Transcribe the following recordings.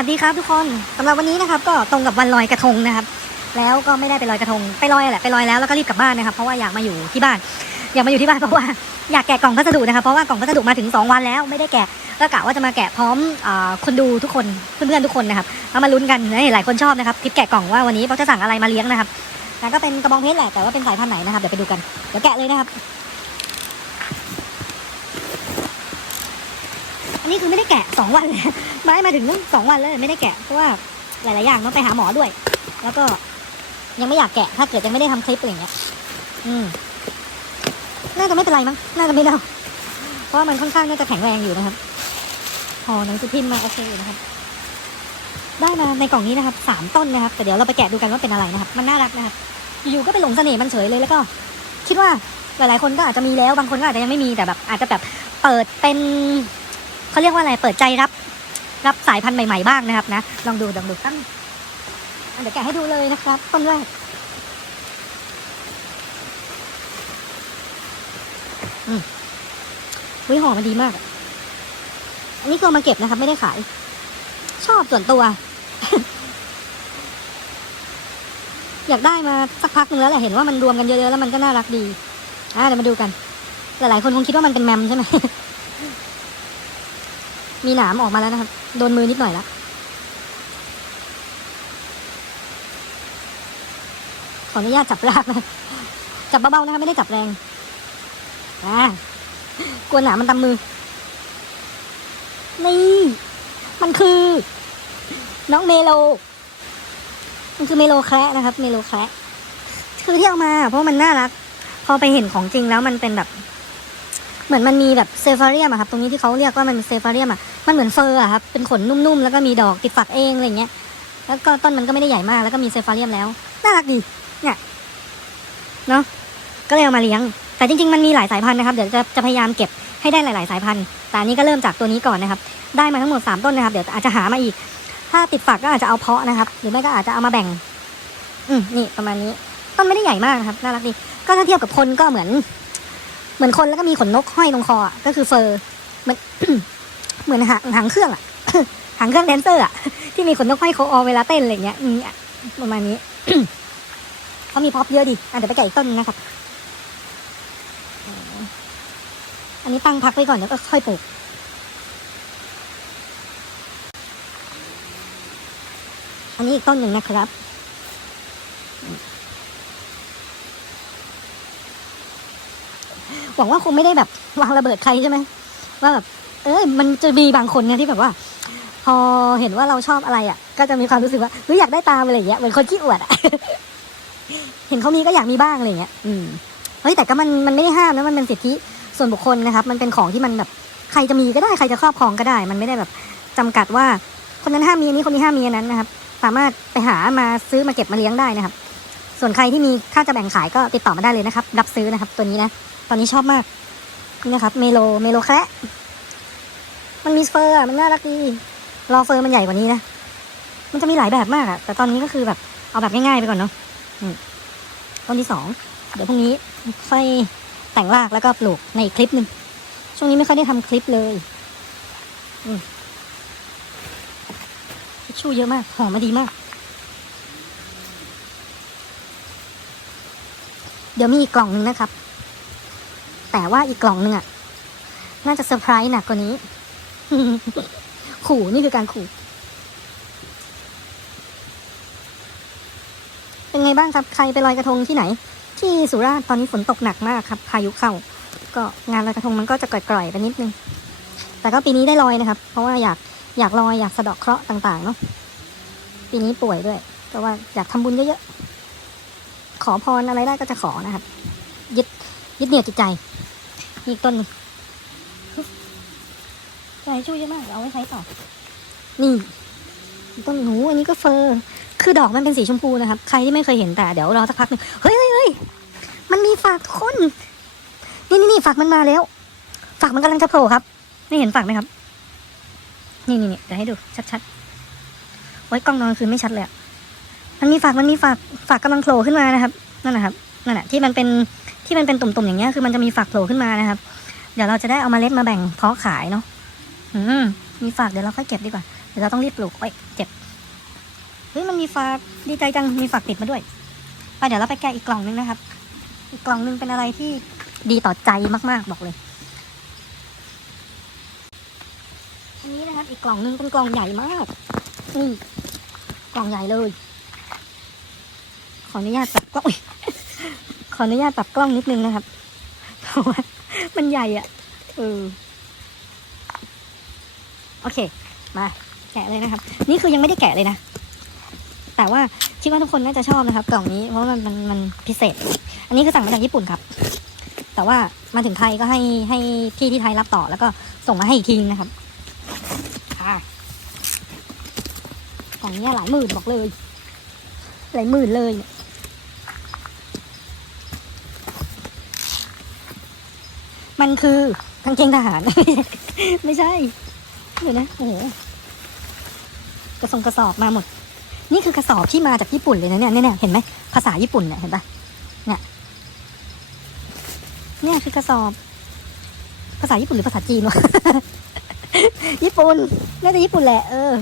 สวัสดีครับทุกคนสำหรับวันนี้นะครับ ก็ตรงกับวันลอยกระทงนะครับ แล้วก็ไม่ได้ไปลอยกระทง ไปลอยแหละไปลอยแล้วแล้วก็รีบกลับบ้านนะครับ เพราะว่าอยากมาอยู่ที่บ้าน อยากมาอยู่ที่บ้านเพราะว่าอยากแกะกล่องพัสดุนะครับเพราะว่ากล่องพัสดุมาถึง 2 วันแล้วไม่ได้แกะก็กะว่าจะมาแกะพร้อมอคนดูทุกคนเพื่อนๆทุกคนนะครับเอามาลุ้นกันหลายคนชอบนะครับคลิปแกะกล่องว่าวันนี้เขาจะสั่งอะไรมาเลี้ยงนะครับแล้วก็เป็นกระบองเพชรแหละแต่ว่าเป็นสายพันธุ์ไหนนะครับเดี๋ยวไปดูกันเดี๋ยวแกะเลยนะครับ นนี้คือไม่ได้แกะสองวันเลยไม้มาถึงสองวันแล้วไม่ได้แกะเพราะว่าหลายๆอย่างต้องไปหาหมอด้วย แล้วก็ยังไม่อยากแกะ ถ้าเกิดยังไม่ได้ทำคลิปอะไรอย่างเงี้ย อืมน่าจะไม่เป็นไรมั้งน่าจะไม่เน่าเพราะว่ามันค่อนข้างน่าจะแข็งแรงอยู่นะครับห่อหนังสือพิมพ์มาโอเคนะครับ ได้มาในกล่องนี้นะครับสามต้นนะครับแต่เดี๋ยวเราไปแกะดูกันว่าเป็นอะไรนะครับ มันน่ารักนะครับอยู่ๆก็ไปหลงเสน่ห์มันเฉยเลยแล้วก็ คิดว่าหลายๆคนก็อาจจะมีแล้วบางคนก็อาจจะยังไม่มีแต่แบบ อาจจะแบบเปิดเป็น เขาเรียกว่าอะไรเปิดใจรับ รับสายพันธุ์ใหม่ๆบ้างนะครับ นะลองดูลองดูตั้งเดี๋ยวแกะให้ดูเลยนะครับต้นแรกวิหอมมันดีมากอันนี้คือเอามาเก็บนะครับ ไม่ได้ขาย ชอบส่วนตัว อยากได้มาสักพักหนึ่งแล้วแหละเห็นว่ามันรวมกันเยอะๆแล้วมันก็น่ารักดี อะเดี๋ยวมาดูกัน หลายๆคนคงคิดว่ามันเป็นแมมใช่ไหม มีหนามออกมาแล้วนะครับ โดนมือนิดหน่อยละขออนุญาตจับรากนะ จับเบาๆนะคะไม่ได้จับแรงอ่ากลัวหนามมันตำมือ นี่ มันคือ น้องเมโล มันคือเมโลแคระนะครับ เมโลแคระคือที่เอามา เพราะมันน่ารัก พอไปเห็นของจริงแล้วมันเป็นแบบ เหมือนมันมีแบบเซฟาเรียมอะครับ ตรงนี้ที่เขาเรียกว่ามันเซฟาเรียมอะ มันเหมือนเฟอร์อะครับ เป็นขนนุ่มๆ แล้วก็มีดอกติดฝักเองอะไรเงี้ย แล้วก็ต้นมันก็ไม่ได้ใหญ่มาก แล้วก็มีเซฟาเรียมแล้ว น่ารักดี เนี่ย เนาะ ก็เลยเอามาเลี้ยง แต่จริงๆ มันมีหลายสายพันธุ์นะครับ เดี๋ยวจะจะพยายามเก็บให้ได้หลาย ๆ สายพันธุ์ แต่อันนี้ก็เริ่มจากตัวนี้ก่อนนะครับ ได้มาทั้งหมด3ต้นนะครับ เดี๋ยวอาจจะหามาอีก ถ้าติดฝักก็อาจจะเอาเพาะนะครับ หรือไม่ก็อาจจะเอามาแบ่ง อืมนี่ประมาณนี้ ต้นไม่ได้ใหญ่มากนะครับ น่ารักดี ก็ถ้าเทียบกับคนก็เหมือน เหมือนคนแล้วก็มีขนนกห้อยตรงคออะก็คือเฟอร์มือน เหมือนหางหางเครื่องอะหางเครื่องแดนเซอร์อะที่มีขนนกห้อยโคอเวลาเต้นอะไรเงี้ยอืมประมาณนี้เขามีพ็อปเยอะดีอะเดี๋ยวไปแกะอีกต้นนึงนะครับ อันนี้ตั้งพักไว้ก่อนแล้วก็ค่อยปลูกอันนี้อีกต้นหนึ่งนะครับ หวังว่าคงไม่ได้แบบวางระเบิดใครใช่ไหมว่าแบบ เอ้ยมันจะมีบางคนเนี่ยที่แบบว่า พอเห็นว่าเราชอบอะไรอะ ก็จะมีความรู้สึกว่าเฮ้ยอยากได้ตามอะไรอย่างเงี้ยเหมือนคนขี้อวดอะเห็นเขามีก็อยากมีบ้างอะไรอย่างเงี้ยอืมเฮ้ยแต่ก็มันมันไม่ได้ห้ามนะมันเป็นสิทธิส่วนบุคคลนะครับ มันเป็นของที่มันแบบใครจะมีก็ได้ใครจะครอบครองก็ได้ มันไม่ได้แบบจำกัดว่า คนนั้นห้ามมีอันนี้คนนี้ห้ามมีอันนั้นนะครับ สามารถไปหามาซื้อมาเก็บมาเลี้ยงได้นะครับ ส่วนใครที่มีถ้าจะแบ่งขายก็ติดต่อมาได้เลยนะครับ รับซื้อนะครับ ตัวนี้นะ ตอนนี้ชอบมากนี่นะครับ เมโลเมโลแคระ มันมีเฟอร์มันน่ารักดี รอเฟอร์มันใหญ่กว่านี้นะ มันจะมีหลายแบบมากอะแต่ตอนนี้ก็คือแบบเอาแบบง่ายๆไปก่อนเนาะอืมต้นที่สอง เดี๋ยวพรุ่งนี้ค่อยแต่งรากแล้วก็ปลูกในอีกคลิปหนึ่ง ช่วงนี้ไม่ค่อยได้ทำคลิปเลยอืมทิชชู่เยอะมาก หอมมาดีมาก เดี๋ยวมีอีกกล่องหนึ่งนะครับ แต่ว่าอีกกล่องหนึ่งอะน่าจะเซอร์ไพรส์หนักกว่านี้ ขู่นี่คือการขู่ เป็นไงบ้างครับ ใครไปลอยกระทงที่ไหน ที่สุราษฎร์ตอนนี้ฝนตกหนักมากครับ พายุเข้า ก็งานลอยกระทงมันก็จะกร่อยๆไปนิดนึง แต่ก็ปีนี้ได้ลอยนะครับ เพราะว่าอยากอยากลอยอยากสะเดาะเคราะห์ต่างๆเนาะ ปีนี้ป่วยด้วยแต่ว่าอยากทำบุญเยอะๆ ขอพรอะไรได้ก็จะขอนะครับ ยึดยึดเหนี่ยวจิตใจมีอีกต้นนึง ใจช่วยเยอะมากเดี๋ยวเอาไว้ใช้ต่อ นี่ต้นหนูอันนี้ก็เฟอร์ คือดอกมันเป็นสีชมพูนะครับ ใครที่ไม่เคยเห็นแต่เดี๋ยวรอสักพักหนึ่งเฮ้ยเฮ้ยเฮ้ยมันมีฝักคนนี่นี่นี่ฝักมันมาแล้วฝักมันกำลังจะโผล่ครับไม่เห็นฝักไหมครับ นี่นี่นี่เดี๋ยวให้ดูชัดๆไว้กล้องนอนคืนไม่ชัดเลยมันมีฝักมันมีฝักฝักกำลังโผล่ขึ้นมานะครับนั่นนะครับนั่นแหละที่มันเป็นที่มันเป็นตุ่มๆอย่างเงี้ยคือมันจะมีฝักโผล่ขึ้นมานะครับ เดี๋ยวเราจะได้เอามาเล็ดมาแบ่งเพาะขายเนาะ อืมมีฝักเดี๋ยวเราค่อยเก็บดีกว่า เดี๋ยวเราต้องรีบปลูกไว้ยเจ็บ เฮ้ยมันมีฝากดีใจจัง มีฝากติดมาด้วยไปเดี๋ยวเราไปแกะอีกกล่องนึงนะครับ อีกกล่องนึงเป็นอะไรที่ดีต่อใจมากๆบอกเลย อันนี้นะครับ อีกกล่องนึงเป็นกล่องใหญ่มากนี่กล่องใหญ่เลย ขออนุญาตตัดกล้องขออนุญาตตัดกล้องนิดนึงนะครับเพราะว่ามันใหญ่อะเออ โอเค มาแกะเลยนะครับ นี่คือยังไม่ได้แกะเลยนะ แต่ว่าคิดว่าทุกคนน่าจะชอบนะครับ กล่องนี้เพราะมันมันมันพิเศษ อันนี้คือสั่งมาจากญี่ปุ่นครับ แต่ว่ามาถึงไทยก็ให้ให้พี่ที่ไทยรับต่อแล้วก็ส่งมาให้อีกทีนึงนะครับกล่องนี้หลายหมื่นบอกเลย หลายหมื่นเลยมันคือกางเกงทหาร ไม่ใช่ ดี๋ยวนะโอ้โหกระสงกระสอบมาหมด นี่คือกระสอบที่มาจากญี่ปุ่นเลยนะเนี่ยเนี่ยเห็นไหมภาษาญี่ปุ่นเนี่ยเห็นปะเนี่ยเนี่ยคือกระสอบ ภาษาญี่ปุ่นหรือภาษาจีนวะญี่ปุ่นน่าจะญี่ปุ่นแหละเออ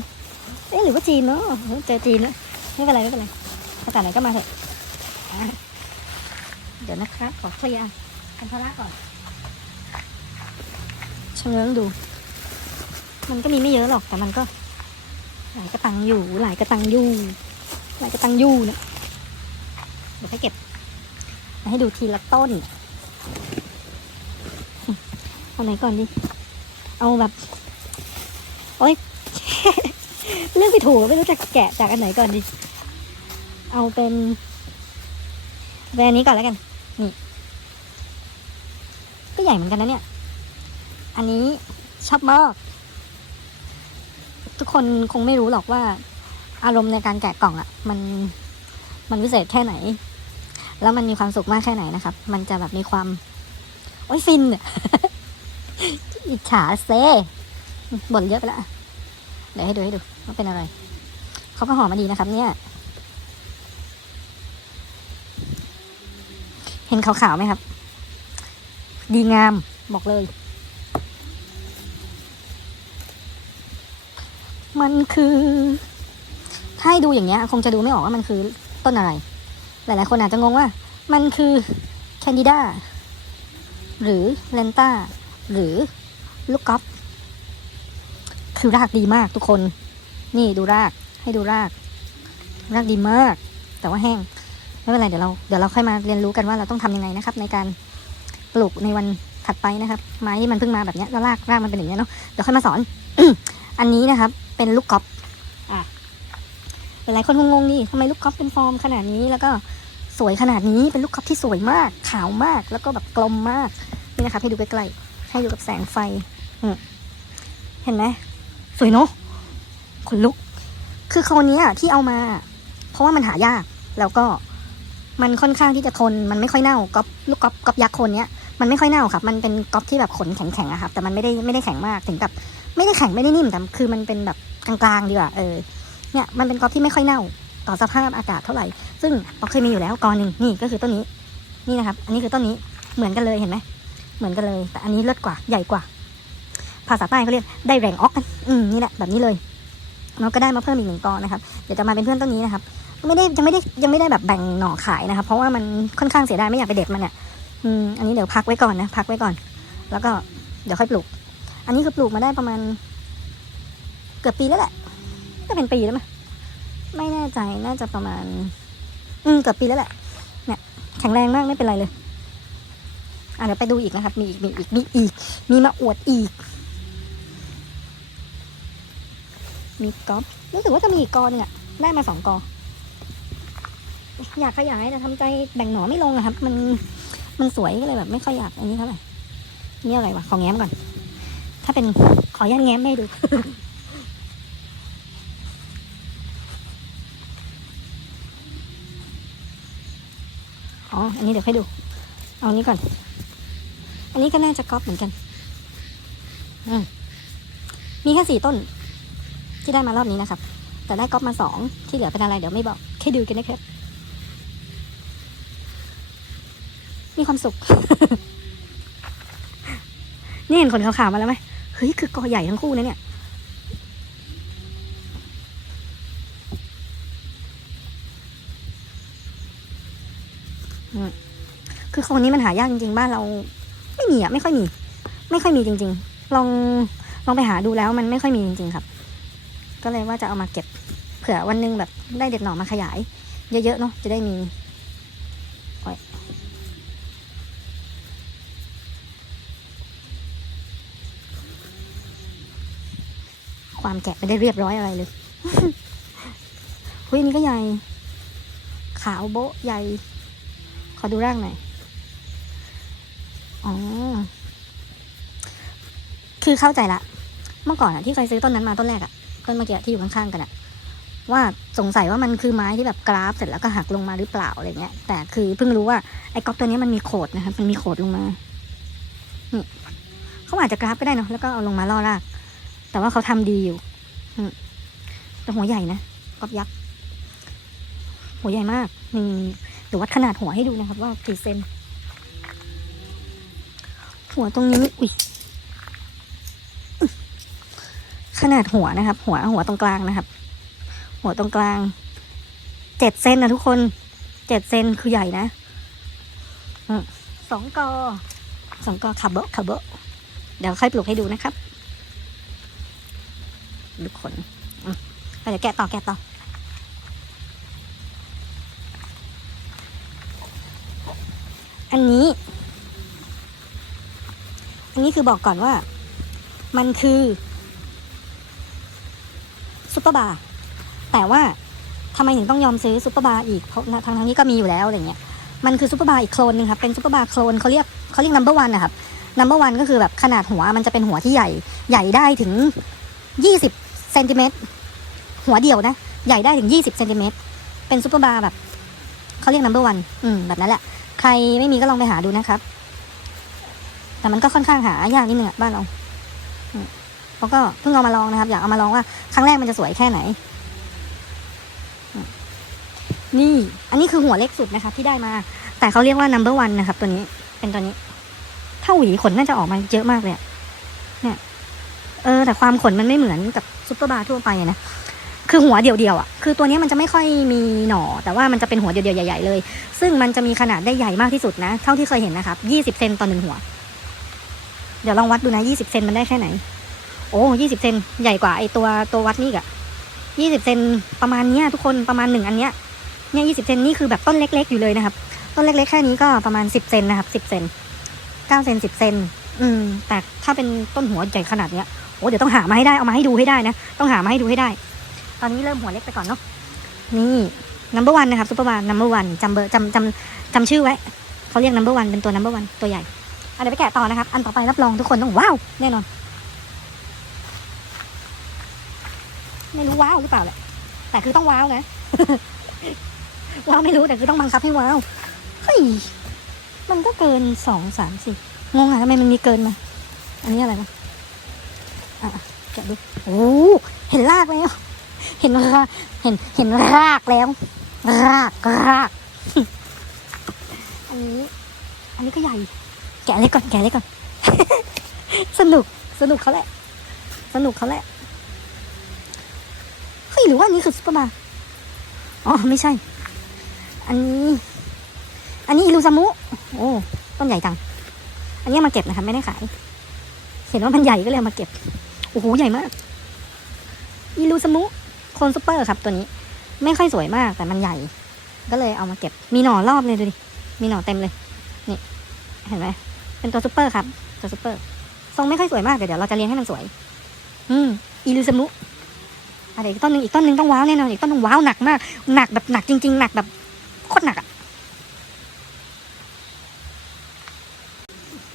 เอ๊ะหรือว่าจีนเนาะเจอจีนแล้วไม่เป็นไรไม่เป็นไรภาษาไหนก็มาเถอะเดี๋ยวนะครับขอเคลียร์คันธระก่อนชะเง้งดู มันก็มีไม่เยอะหรอกแต่มันก็ หลายกระตังอยู่ หลายกระตังอยู่ หลายกระตังอยู่เนี่ยเดี๋ยวให้เก็บมาให้ดูทีละต้นเอาไหนก่อนดิ เอาแบบ โอ๊ย เลือกไปถูกไม่รู้จะแกะจากอันไหนก่อนดิ เอาเป็นเป็นอันนี้ก่อนแล้วกัน นี่ ก็ใหญ่เหมือนกันนะเนี่ย อันนี้ชอบมาก ทุกคนคงไม่รู้หรอกว่า อารมณ์ในการแกะกล่องอะ่ะ มันมันพิเศษแค่ไหน แล้วมันมีความสุขมากแค่ไหนนะครับ มันจะแบบมีความ โอ้ยฟินอะอิจฉาเซบ่นเยอะไปละเดี๋ยวให้ดูให้ดูว่าเป็นอะไรเขาก็ห่อมาดีนะครับ เนี่ย เห็นขาวๆไหมครับ ดีงามบอกเลย มันคือ ถ้าให้ดูอย่างเงี้ย คงจะดูไม่ออกว่ามันคือต้นอะไร หลาย ๆ คนอาจจะงงว่า มันคือแคนดิดาหรือเลนต้าหรือลูกกอล์ฟคือรากดีมากทุกคน นี่ดูรากให้ดูราก รากดีมาก แต่ว่าแห้งไม่เป็นไรเดี๋ยวเราเดี๋ยวเราค่อยมาเรียนรู้กันว่าเราต้องทำยังไงนะครับ ในการปลูกในวันถัดไปนะครับ ไม้ที่มันเพิ่งมาแบบนี้แล้วรากรากมันเป็นอย่างเงี้เนาะเดี๋ยวค่อยมาสอน อันนี้นะครับ เป็นลูกกอล์ฟอะหลายคนงงๆนี่ทำไมลูกกอล์ฟเป็นฟอร์มขนาดนี้แล้วก็สวยขนาดนี้เป็นลูกกอล์ฟที่สวยมาก ขาวมากแล้วก็แบบกลมมากนี่นะครับให้ดูใกล้ๆให้ดูกับแสงไฟอืมเห็นไหมสวยเนาะขนลุก คือโคนเนี้ยที่เอามา เพราะว่ามันหายาก แล้วก็มันค่อนข้างที่จะทน มันไม่ค่อยเน่าก๊อปลูกก๊อปก๊อปยักษ์โคนเนี้ยมันไม่ค่อยเน่าครับ มันเป็นก๊อปที่แบบขนแข็งๆอะครับ แต่มันไม่ได้ไม่ได้แข็งมากถึงกับ ไม่ได้แข็งไม่ได้นิ่มแต่คือมันเป็นแบบกลางๆดีกว่าเออเนี่ยมันเป็นก๊อปที่ไม่ค่อยเน่าต่อสภาพอากาศเท่าไหร่ ซึ่งเราเคยมีอยู่แล้วกอหนึ่งนี่ก็คือต้นนี้ นี่นะครับ อันนี้คือต้นนี้เหมือนกันเลยเห็นไหมเหมือนกันเลย แต่อันนี้เลิศกว่าใหญ่กว่า ภาษาใต้เขาเรียกได้แรงออกกันอืมนี่แหละแบบนี้เลยเราก็ได้มาเพิ่มอีกหนึ่งกอนะครับเดี๋ยวจะมาเป็นเพื่อนต้นนี้นะครับไม่ได้ยังไม่ได้ยังไม่ได้แบบแบ่งหน่อขายนะครับ เพราะว่ามันค่อนข้างเสียดายไม่อยากไปเด็ดมันเนี่ยอืมอันนี้เดี๋ยวพักไว้ก่อนนะพักไว้ก่อน แล้วก็เดี๋ยวค่อยปลูก อันนี้คือปลูกมาได้ประมาณ เกือบปีแล้วแหละก็เป็นปีแล้วมั้ยไม่แน่ใจน่าจะประมาณ อืมเกือบปีแล้วแหละ เนี่ยแข็งแรงมากไม่เป็นไรเลยอะเดี๋ยวไปดูอีกนะครับ มีอีกมีอีกมีอีก มีมาอวดอีก มีกอฟรู้สึกว่าจะมีอีกกอหนึงอะได้มาสองกอ อยากขยายแต่ทำใจแบ่งหนอไม่ลงอะครับ มันมันสวยก็เลยแบบ ไม่ค่อยอยากอันนี้เท่าไหร่นี่อะไรวะขอแง้มก่อน ถ้าเป็นขออนุญาตแง้มให้ดู อ๋อ อันนี้เดี๋ยวให้ดู เอาอันนี้ก่อน อันนี้ก็น่าจะก๊อปเหมือนกันอืมมีแค่สี่ต้น ที่ได้มารอบนี้นะครับ แต่ได้ก๊อปมาสองที่เหลือเป็นอะไรเดี๋ยวไม่บอก แค่ดูกันนะครับ มีความสุข นี่เห็นขนขาวๆมาแล้วไหม เฮ้ย คือกอใหญ่ทั้งคู่นะเนี่ย คือโคลนนี้มันหายากจริงๆ บ้านเราไม่มีอะ ไม่ค่อยมี ไม่ค่อยมีจริง ๆ ลองลองไปหาดูแล้วมันไม่ค่อยมีจริง ๆ ครับ ก็เลยว่าจะเอามาเก็บ เผื่อวันนึงแบบได้เด็ดหน่อมาขยาย เยอะๆเนาะจะได้มี ความแกะไม่ได้เรียบร้อยอะไรเลยเฮ้ยอันนี้ก็ใหญ่ ขาวโบ๊ะใหญ่ ขอดูร่างหน่อย อ๋อ คือเข้าใจละ เมื่อก่อนอะที่เคยซื้อต้นนั้นมาต้นแรกอะต้นเมื่อกี้ที่อยู่ข้างๆกันอะว่าสงสัยว่ามันคือไม้ที่แบบกราฟเสร็จแล้วก็หักลงมาหรือเปล่าอะไรเงี้ย แต่คือเพิ่งรู้ว่าไอ้ก๊อกตัวนี้มันมีโขดนะครับ มันมีโขดลงมา นี่เขาอาจจะกราฟก็ได้เนอะแล้วก็เอาลงมาล่อราก แต่ว่าเขาทำดีอยู่แต่หัวใหญ่นะก๊อกยักษ์ หัวใหญ่มากนี่เดี๋ยววัดขนาดหัวให้ดูนะครับ ว่ากี่เซน หัวตรงนี้อุ้ยขนาดหัวนะครับ หัวหัวตรงกลางนะครับ หัวตรงกลางเจ็ดเซนนะทุกคนเจ็ดเซนคือใหญ่นะสองกอสองกอขับเบะขับเบะเดี๋ยวค่อยปลูกให้ดูนะครับ ดูขนเดี๋ยวแกะต่อแกะต่ออันนี้ อันนี้คือบอกก่อนว่า มันคือซุปเปอร์บาร์แต่ว่าทำไมถึงต้องยอมซื้อซุปเปอร์บาร์อีกเพราะทางทางนี้ก็มีอยู่แล้วอะไรเงี้ยมันคือซุปเปอร์บาร์อีกโคลนหนึ่งครับเป็นซุปเปอร์บาร์โคลนเขาเรียกเขาเรียกนัมเบอร์วันนะครับนัมเบอร์วันก็คือแบบขนาดหัวมันจะเป็นหัวที่ใหญ่ ใหญ่ได้ถึงยี่สิบ ซนติเมตรหัวเดียวนะ ใหญ่ได้ถึงยี่สิบเซนติเมตรเป็นซุปเปอร์บาร์แบบเขาเรียกนัมเบอร์วันอืมแบบนั้นแหละ ใครไม่มีก็ลองไปหาดูนะครับ แต่มันก็ค่อนข้างหายากนิดนึงอะบ้านเราเขาก็เพิ่งเอามาลองนะครับ อยากเอามาลองว่า ครั้งแรกมันจะสวยแค่ไหน นี่ อันนี้คือหัวเล็กสุดนะครับที่ได้มา แต่เขาเรียกว่า number one นะครับ ตัวนี้ เป็นตัวนี้ ถ้าหวีขนน่าจะออกมาเยอะมากเลยเนี่ย เออ แต่ความขนมันไม่เหมือนกับ ซุปเปอร์บาร์ทั่วไปนะคือหัวเดียวๆอะ คือตัวนี้มันจะไม่ค่อยมีหน่อ แต่ว่ามันจะเป็นหัวเดียวๆใหญ่ๆเลย ซึ่งมันจะมีขนาดได้ใหญ่มากที่สุดนะ เท่าที่เคยเห็นนะครับยี่สิบเซนต่อหนึ่งหัว เดี๋ยวลองวัดดูนะยี่สิบเซนมันได้แค่ไหน โอ้ยี่สิบเซนใหญ่กว่าไอตัวตัววัดนี่กะยี่สิบเซนประมาณเนี้ยทุกคนประมาณหนึ่งอันเนี้ย เนี่ยยี่สิบเซนนี่คือแบบต้นเล็ก ๆ อยู่เลยนะครับ ต้นเล็กๆแค่นี้ก็ประมาณสิบเซนนะครับสิบเซนเก้าเซนสิบเซน อืม แต่ถ้าเป็นต้นหัวใหญ่ขนาดเนี้ย โอ้เดี๋ยวต้องหามาให้ได้เอามาให้ดูให้ได้นะ ต้องหามาให้ดูให้ได้ ตอนนี้เริ่มหัวเล็กไปก่อนเนาะนี่ number one นะครับซุปเปอร์วัน number one จำเบอร์จำจำจำชื่อไว้เขาเรียก number one เป็นตัว number one ตัวใหญ่อะเดี๋ยวไปแกะต่อนะครับ อันต่อไปรับรองทุกคนต้องว้าวแน่นอน ไม่รู้ว้าวหรือเปล่าแหละแต่คือต้องว้าวนะว้าวไม่รู้แต่คือต้องบังคับให้ว้าวเฮ้ยมันก็เกินสองสามสี่งงอะทำไมมันมีเกินมา อันนี้อะไรวะ อะแกะดูโอ้เห็นรากแล้ว เห็นรากเห็นเห็นรากแล้ว รากรากอันนี้อันนี้ก็ใหญ่ แกะเล็กก่อนแกะเล็กก่อน สนุกสนุกเขาแหละ สนุกเขาแหละเฮ้ยหรือว่านี้คือซุปเปอร์บาร์อ๋อไม่ใช่ อันนี้ อันนี้อิลูซามุ โอ้ต้นใหญ่จัง อันนี้มาเก็บนะคะไม่ได้ขาย เห็นว่ามันใหญ่ก็เลยมาเก็บ อ้โหใหญ่มากอีลูสมุโคนซูเปอร์ครับตัวนี้ ไม่ค่อยสวยมากแต่มันใหญ่ ก็เลยเอามาเก็บ มีหน่อรอบเลยดูดิ มีหน่อเต็มเลย นี่ เห็นไหมเป็นตัวซูเปอร์ครับ ตัวซูเปอร์ทรงไม่ค่อยสวยมากเดี๋ยวเราจะเลี้ยงให้มันสวย อืมอีลูสมุอะไรอีกต้นหนึ่งอีกต้นหนึ่งต้องว้าวแน่นอนอีกต้นหนึ่งว้าวหนักมากหนักแบบหนักจริง ๆ หนักแบบโคตรหนักอะ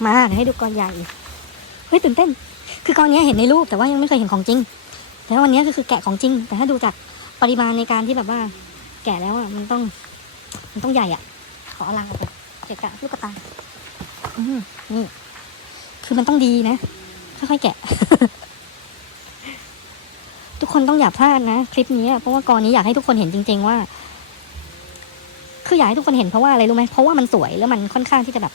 มาให้ดูกอนใหญ่เฮ้ยตื่นเต้น คือกอเนี้เห็นในรูปแต่ว่ายังไม่เคยเห็นของจริง แต่ว่าวันนี้ก็คือแกะของจริง แต่ถ้าดูจากปริมาณในการที่แบบว่า แกะแล้วอะมันต้อง มันต้องใหญ่อะ ขออลังออกไปเกะกะลูกกระตายอืมนี่ คือมันต้องดีนะค่อยๆแกะ ทุกคนต้องอย่าพลาดนะคลิปนี้เพราะว่ากรนี้อยากให้ทุกคนเห็นจริง ๆ ว่า คืออยากให้ทุกคนเห็นเพราะว่าอะไรรู้ไหมเพราะว่ามันสวยแล้วมันค่อนข้างที่จะแบบ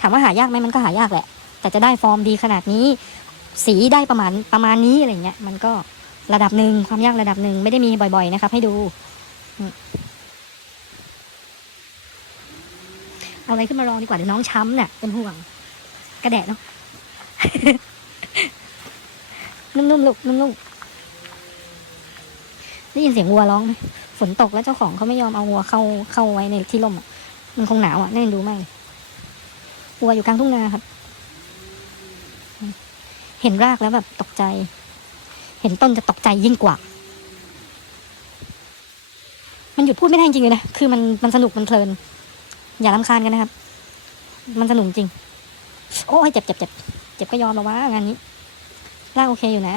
ถามว่าหายากไหมมันก็หายากแหละ แต่จะได้ฟอร์มดีขนาดนี้ สีได้ประมาณประมาณนี้อะไรเงี้ยมันก็ระดับหนึ่งความยากระดับหนึ่งไม่ได้มีบ่อยๆนะครับ ให้ดูเอาอะไรขึ้นมารองดีกว่าเดี๋ยวน้องช้ำเนี่ยเป็นห่วง กระแดะเนาะนุ่มๆลูกนุ่มๆได้ยินเสียงวัวร้องไหมฝนตกแล้วเจ้าของเขาไม่ยอมเอาวัวเข้าเข้าไว้ในที่ร่มมันคงหนาวอะน่าเอ็นดูมากเลยวัวอยู่กลางทุ่งนาครับ ห็นรากแล้วแบบตกใจ เห็นต้นจะตกใจยิ่งกว่า มันหยุดพูดไม่ได้จริงเลยนะ คือมันมันสนุกมันเพลิน อย่าลำคาญกันนะครับ มันสนุกจริง โอ้ยเจ็บเจ็บเจ็บเจ็บก็ยอมแล้ววะงานนี้รางโอเคอยู่นะ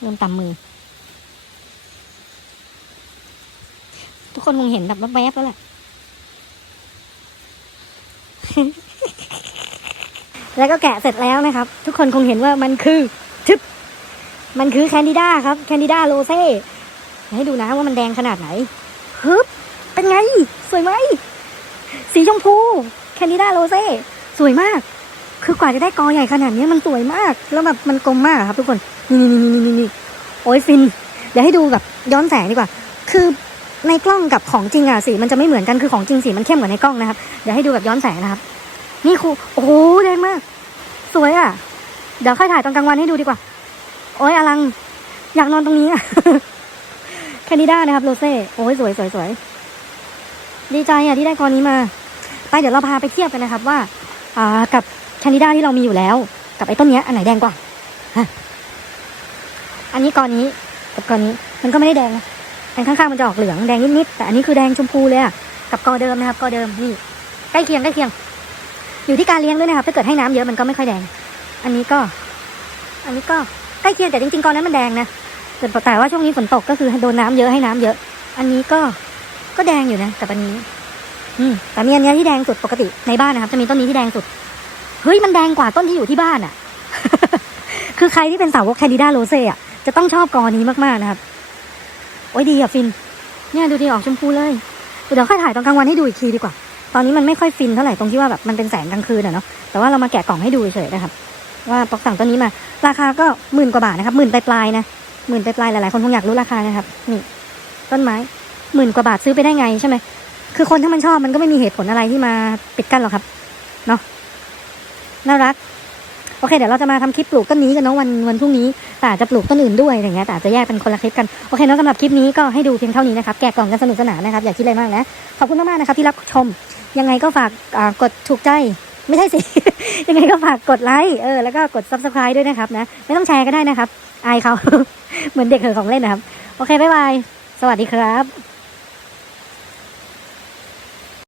เริ่มต่ำมือ ทุกคนคงเห็นแบบแวบๆแล้วแหละ แล้วก็แกะเสร็จแล้วนะครับ ทุกคนคงเห็นว่ามันคือทึบมันคือแคนดิด้าครับแคนดิด้าโรเซ่ให้ดูนะว่ามันแดงขนาดไหนฮึบเป็นไง สวยไหม สีชมพูแคนดิด้าโรเซ่สวยมาก คือกว่าจะได้กอใหญ่ขนาดนี้มันสวยมาก แล้วแบบมันกลมมากครับ ทุกคนนี่นี่นี่นี่นี่โอ้ยฟิน เดี๋ยวให้ดูแบบย้อนแสงดีกว่า คือในกล้องกับของจริงอะสีมันจะไม่เหมือนกันคือของจริงสีมันเข้มกว่าในกล้องนะครับ เดี๋ยวให้ดูแบบย้อนแสงนะครับ นี่ครูโอ้โหแดงมาก สวยอะเดี๋ยวค่อยถ่ายตอนกลางวันให้ดูดีกว่า โอ้ยอลัง อยากนอนตรงนี้อะแคนิด้านะครับโรเซ่โอ้ยสวยสวยสวยดีใจอะที่ได้กอนี้มา ไปเดี๋ยวเราพาไปเทียบกันนะครับว่าอ่ากับแคนิด้าที่เรามีอยู่แล้ว กับไอ้ต้นเนี้ยอันไหนแดงกว่าฮะอันนี้กอนี้กับกอนี้มันก็ไม่ได้แดงนะอันข้างๆมันจะออกเหลืองแดงนิดๆแต่อันนี้คือแดงชมพูเลยอะกับกอเดิมนะครับกอเดิมนี่ใกล้เคียงใกล้เคียง อยู่ที่การเลี้ยงด้วยนะครับ ถ้าเกิดให้น้ำเยอะมันก็ไม่ค่อยแดง อันนี้ก็ อันนี้ก็ใกล้เคียงแต่จริงๆกอนนั้นมันแดงนะแต่แต่ว่าช่วงนี้ฝนตกก็คือโดนน้ำเยอะให้น้ำเยอะ อันนี้ก็ก็แดงอยู่นะกับอันนี้ อืมแต่มีอันนี้ที่แดงสุดปกติในบ้านนะครับ จะมีต้นนี้ที่แดงสุดเฮ้ยมันแดงกว่าต้นที่อยู่ที่บ้านอะ คือใครที่เป็นสาวกแคนดิด้าโรเซ่อะจะต้องชอบกอนี้มากๆนะครับ โอ้ยดีอะฟิน เนี่ยดูดีออกชมพูเลย เดี๋ยวค่อยถ่ายตอนกลางวันให้ดูอีกทีดีกว่า ตอนนี้มันไม่ค่อยฟินเท่าไหร่ตรงที่ว่าแบบมันเป็นแสงกลางคืนอะเนาะแต่ว่าเรามาแกะกล่องให้ดูเฉยๆนะครับ ว่าปอกสั่งตัวนี้มา ราคาก็หมื่นกว่าบาทนะครับหมื่นปลายๆนะหมื่นปลายๆหลายๆคนคงอยากรู้ราคานะครับนี่ต้นไม้หมื่นกว่าบาทซื้อไปได้ไงใช่ไหมคือคนถ้ามันชอบมันก็ไม่มีเหตุผลอะไรที่มาปิดกั้นหรอกครับเนาะน่ารักโอเคเดี๋ยวเราจะมาทำคลิปปลูกต้นนี้กันเนาะวันวันพรุ่งนี้แต่อาจจะปลูกต้นอื่นด้วยอะไรเงี้ยแต่จจะแยกเป็นคนละคลิปกันโอเคเนาะสำหรับคลิปนี้ก็ให้ดูเพียงเท่านี้นะครับแกะกล่องกันสนุกสนานนะครับอย่าคิดอะไรมากนะขอบคุณมากๆนะครับที่รับชม ยังไงก็ฝากกดถูกใจไม่ใช่สิ ยังไงก็ฝากกดไลค์เออแล้วก็กด subscribe ด้วยนะครับนะ ไม่ต้องแชร์ก็ได้นะครับ อายเขา เหมือนเด็กเหอนของเล่นนะครับ โอเค บ๊ายบาย สวัสดีครับ